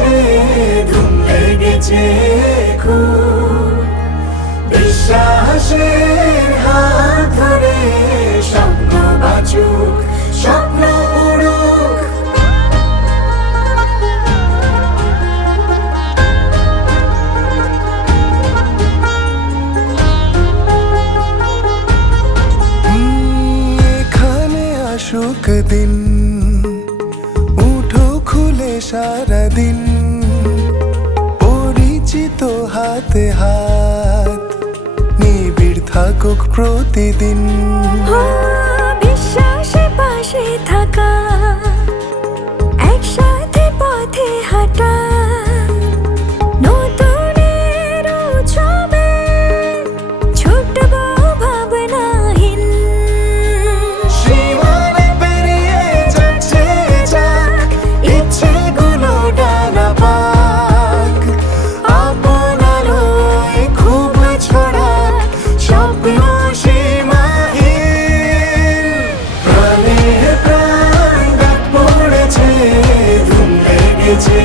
পড়েছে, ধুম লেগেছে খুব। বিশ্বাসের হাত ধরে স্বপ্ন বাঁচুক, স্বপ্ন উড়ুক। এখানে আসুক দিন, উঠো খুলে সারাদিন, পরিচিত হাতে হাত, নিবিড় থাকুক প্রতিদিন। বিশ্বাসে পাশে থাকা, একসাথে পথে হাঁটা, নতুনের উৎসবে ছুটব ভাবনাহীন। সীমানা পেরিয়ে যাচ্ছে যাক, ইচ্ছেগুলো ডানা পাক, আপন আলোয় খুব ছড়া স্বপ্ন সীমাহীন। প্রাণে প্রাণ ডাক পড়েছে, ধুম লেগেছে